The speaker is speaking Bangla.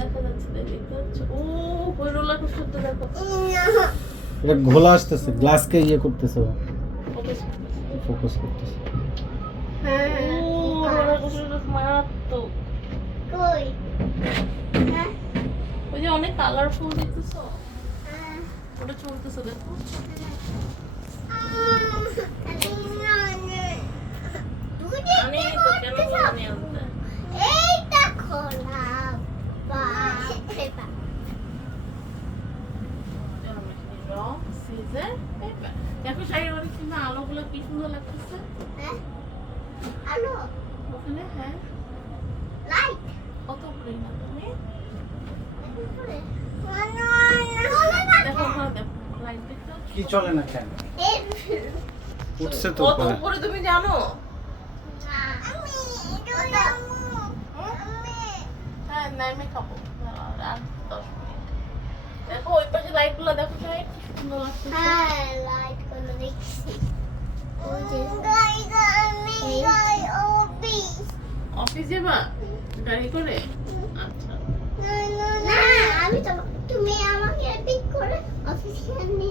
দেখা যাচ্ছে, দেখতে পাচ্ছ? ও ওই রোলার কোস্টারটা দেখো। এটা ঘোলা আসতেছে, গ্লাসকে ইয়ে করতেছে, ফোকাস করতেছে। ফোকাস করতেছে। ও রোলার কোস্টারটা মারাত্মক। কই হ্যাঁ ওই যে অনেক কালারফুল দেখতেছো, ওটা চলতেছে দেখো। আমি তো কেন জানি আনতে। এইটা খোলা বাপরে বাপ রং সিজার পেপার। দেখো শাড়ির অনেক সুন্দর, আলোগুলো কি সুন্দর লাগতেছে হ্যাঁ আলো ওখানে। হ্যাঁ লাইট কত উপরে না তুমি উপরে দেখো, ওখানে দেখো লাইট দেখতে পাচ্ছ? কি চলে না কেন? উঠছে তো কত উপরে। উপরে তুমি জানো? হ্যাঁ নাইমে খাবো আর 10 মিনিট। দেখো ওই পাশে লাইট গুলো দেখো, শাড়ি কি সুন্দর লাগছে। হ্যাঁ লাইট গুলো দেখছি ওই যে অফিস যাবা গাড়ি করে? আচ্ছা না আমি তো তুমি আমাকে পিক করে অফিসে নিয়ে